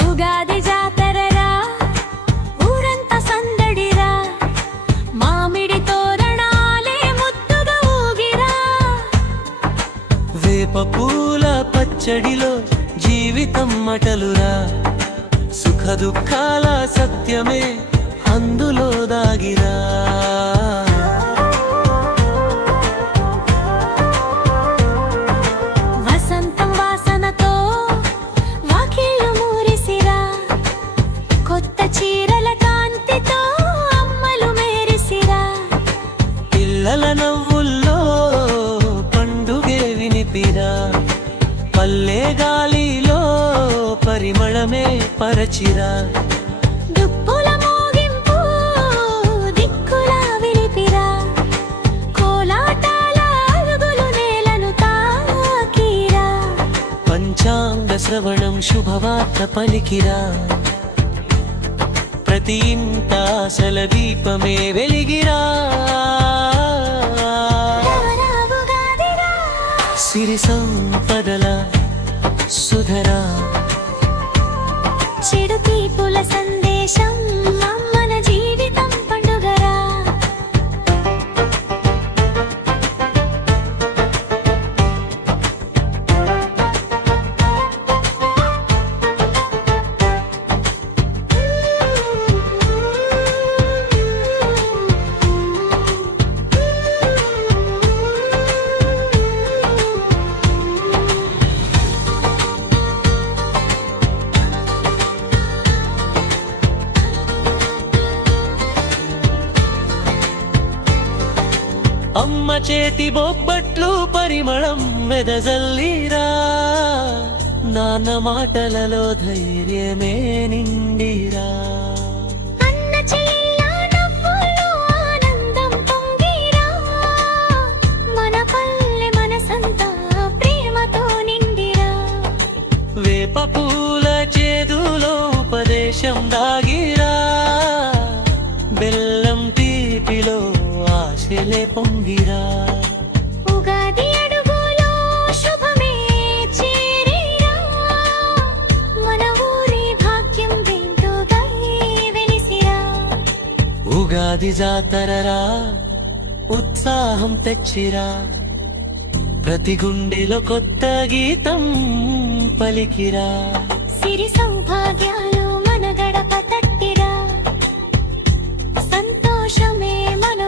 ఉగాది జాతరరా ఊరంతా సందడిరా మామిడి తోరణాలే ముద్దుగా ఊగిరా వేప పూల పచ్చడిలో జీవితం మటలురా సుఖ దుఃఖాల సత్యమే అందులో దాగిరా వసంతం వాసనతో వాకిళ్ళు మూరిసిరా కొత్త చీరల కాంతితో అమ్మలు మేరిసిరా పిల్లల నవ్వుల్లో పండుగే వినిపిరా పల్లె గాలిలో పరిమళమే పరచిరా దుప్పుల మోగింపు దిక్కులా విలిపిరా కోలాటాల అలుగులు నేలను తాకిరా పంచాంగ శ్రవణం శుభవార్త పలికిరా ప్రతి ఇంట ఆశల దీపమే వెలిగిరా ఉగాదిరా సిరి సంపదల సుధరా చెడు తీపుల సందేశం మన జీవితం పండుగరా అమ్మ చేతి బొబ్బట్లు పరిమళం వెదజల్లిరా నాన్న మాటలలో ధైర్యమే నిండిరా అన్న చెల్ల నవ్వుల్లో ఆనందం పొంగిరా మన పల్లె మనసంతా ప్రేమతో నిండిరా వేప పూల చేదులో ఉపదేశం దాగిరా బెల్లం తీపిలో ఆశలే పొంగిరా ఉగాది అడుగులో శుభమే చేరిరా మన ఊరి భాగ్యం వింటుగా వెలిసిరా ఉగాది జాతరరా ఉత్సాహం తెచ్చిరా ప్రతి గుండెలో కొత్త గీతం పలికిరా సిరి సౌభాగ్యాలు మన గడప తట్టిరా సంతోషమే మన